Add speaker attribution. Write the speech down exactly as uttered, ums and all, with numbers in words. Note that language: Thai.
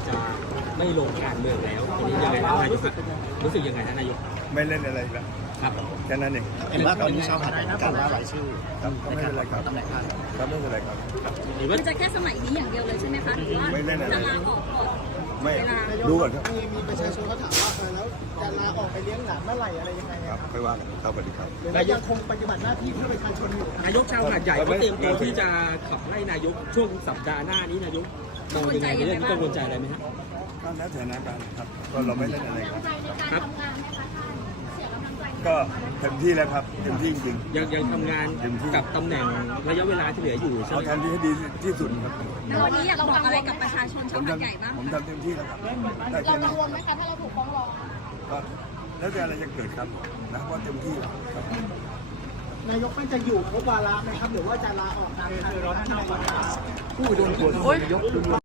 Speaker 1: จะไม่ลงการเมืองแล้วตรงนี้ยังไงท่านนายกรู้สึกยังไงท่านนายก
Speaker 2: ไม่เล่นอะไรแล้ว
Speaker 1: ครับ
Speaker 2: แค่นั้นเอง
Speaker 3: เห็นว่าตอนนี้ชาวหาดการล่ารายชื่อ
Speaker 2: ครับก็ไม่เป็นไรครับ
Speaker 3: ตำแหน่งท่าน
Speaker 2: ครับไม่เป็นไรครับ
Speaker 4: มันจะแค่สมัยนี้อย่างเดียวเลยใช่ไหมคะหรือว่าจะลาออกก่อน
Speaker 2: ไม่ดูก่อนครับ
Speaker 5: มีมีประชาชนเขาถามว่าแล้วจะลาออกไปเลี้ยงหลานเมื่อไหร่อะไรยังไง
Speaker 2: ครับค่อยว่ากันครับสวัสดีครับ
Speaker 5: หรือว่ายังคงปฏิบัติหน้าที่เพื่อประชาชนอยู่
Speaker 1: นายกชาวหาดใหญ่ก็เตรียมตัวที่จะขับไล่นายกช่วงสัปดาห์หน้านี้นายกมองยังไงเรื่องกังวลใจอะไรไหมครับ
Speaker 2: ก็แล้วแต่นะการครับก็เราไม่เล่นอะไรครับ
Speaker 4: ครับ
Speaker 2: ก็เต็มที่แล้วครับเต็มที่จริง
Speaker 1: ยังยังทำงานกับตำแหน่งระยะเวลาที่เหลืออยู่ใช่ไหม
Speaker 2: เอาทำที่ให้ดีที่สุดครับ
Speaker 4: แล้ววันนี้อยากบอกอะไรกับประชาชนชาวหาดใหญ่บ้าง
Speaker 2: ผมทำเต็มที่แล้วครับ
Speaker 4: เรากังวลไหมคะถ้าเราถูกฟ้องร้อง
Speaker 2: ก็แล้วแต่อะไรจะเกิดครับนะว่าเต็มที่ครับ
Speaker 5: นายกมันจะอยู่ครบวาระไหมครับหรือว่าจะลาออกตามการร้องที่นายก
Speaker 1: ผู้โดนตรวจนายก